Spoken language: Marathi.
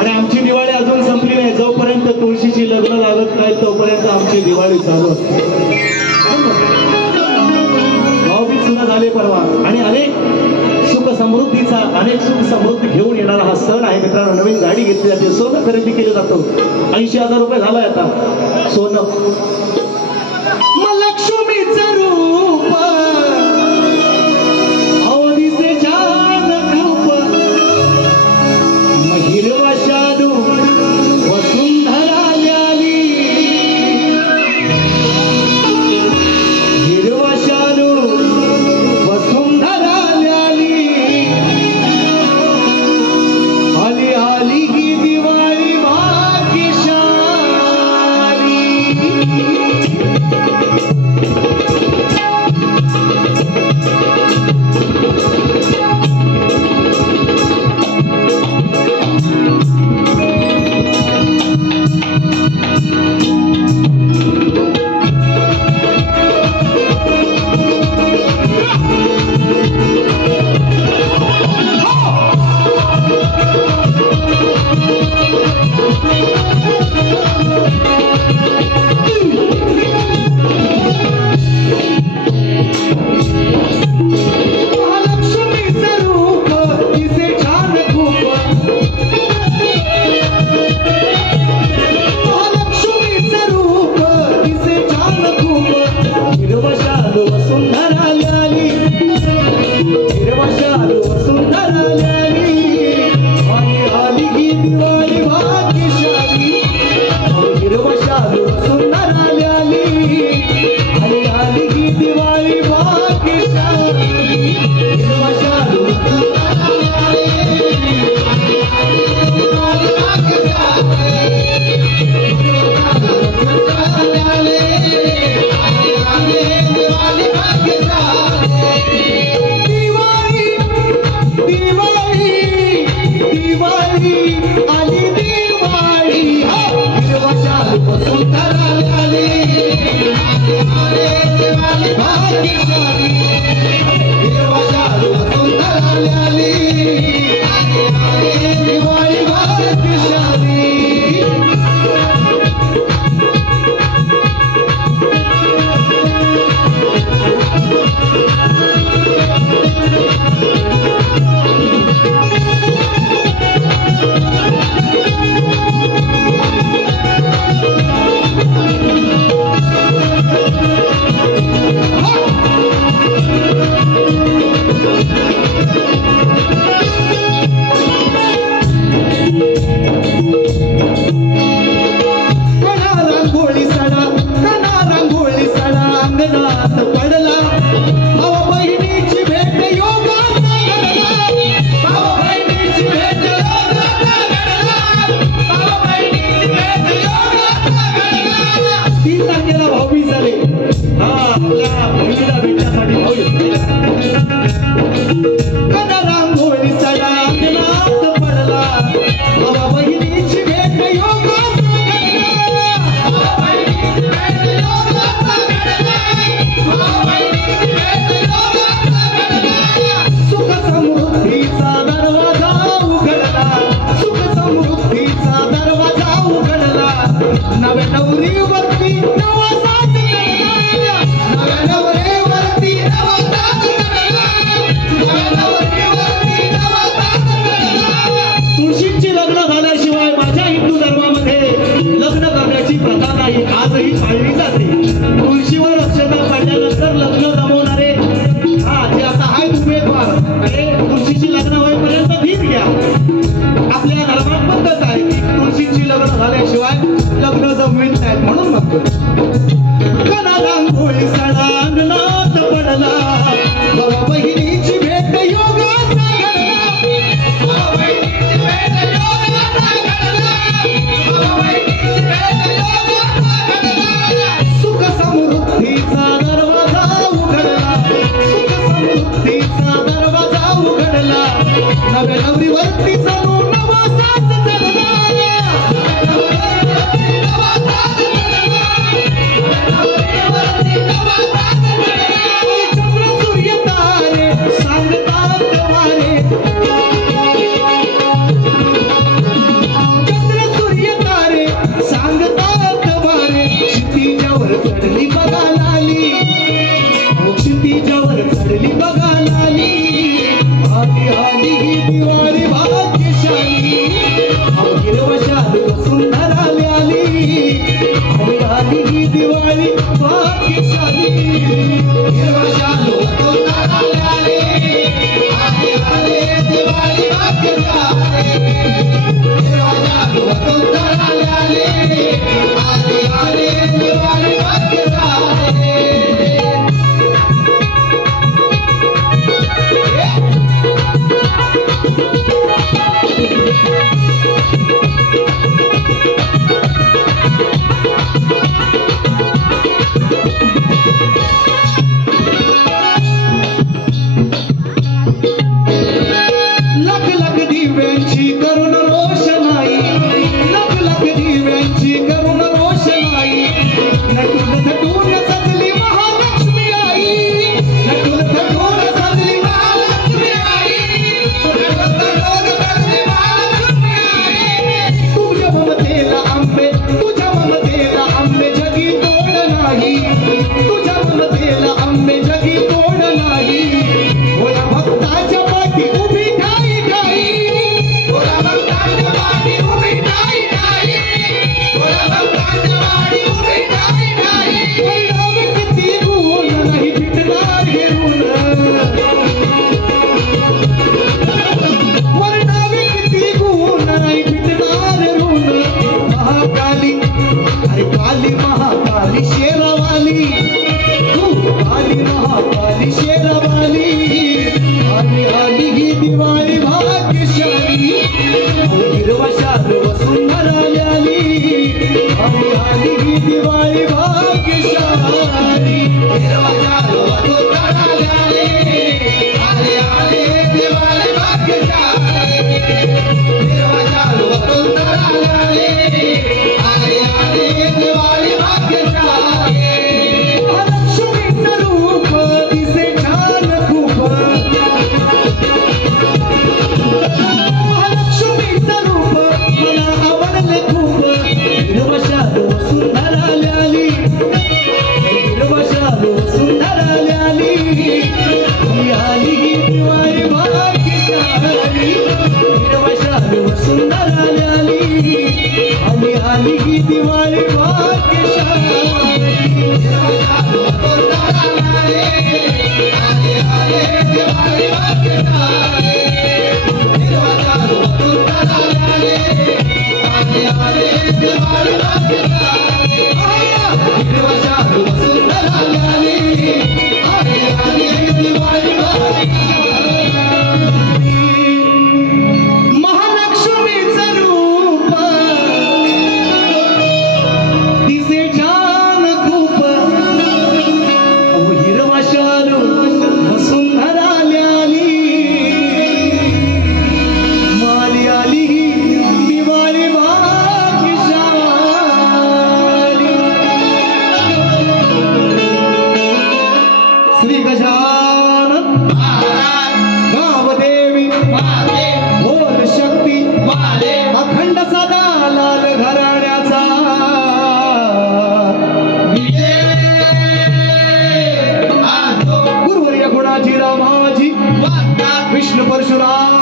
आणि आमची दिवाळी अजून संपली नाही. जोपर्यंत तुळशीची लग्न लागत नाही तोपर्यंत आमची दिवाळी चालू असते. भाऊबीज सुद्धा झाले परवा आणि अनेक सुख समृद्धीचा अनेक सुख समृद्धी घेऊन येणारा हा सण आहे मित्रांनो. नवीन गाडी घेतली जाते, सोनं खरेदी केलं जातं. 80,000 रुपये झालाय आता सोनं. लक्ष्मीचं रूप अवधीचे छान रूप हिरवा शालू वसुंधरा ल्याली. हिरवा शालू वसुंधरा ल्याली. आली आली ही दिवाळी भाग्यशाली. Shall शिवाय लग्न जमवित नाहीत म्हणून म्हणतो कना रांगोळी सडा अंगणात पडला भावा बहिणीची भेट योगाचा घडला भावा बहिणीची भेट योगाचा घडला भावा बहिणीची भेट योगाचा घडला सुख समृद्धीचा दरवाजा उघडला सुख समृद्धीचा दरवाजा उघडला नव्या नवरीवरती चालू नवा साज चढला चंद्र सूर्य तारे सांगतात वारे चंद्र सूर्य तारे सांगतात वारे क्षितिजावर चढली बघा लाली क्षितिजावर चढली बघा लाली आली आली ही दिवाळी भाग्यशाली हिरवशाल वसुंधरा आली आली आली ही दिवाळी भाग्यशाली हिरवशाल वसुंधरा आली आली दिवाळी भाग्यशाली हिरवशाल वसुंधरा आली आली दिवाळी भाग्यशाली परशुराम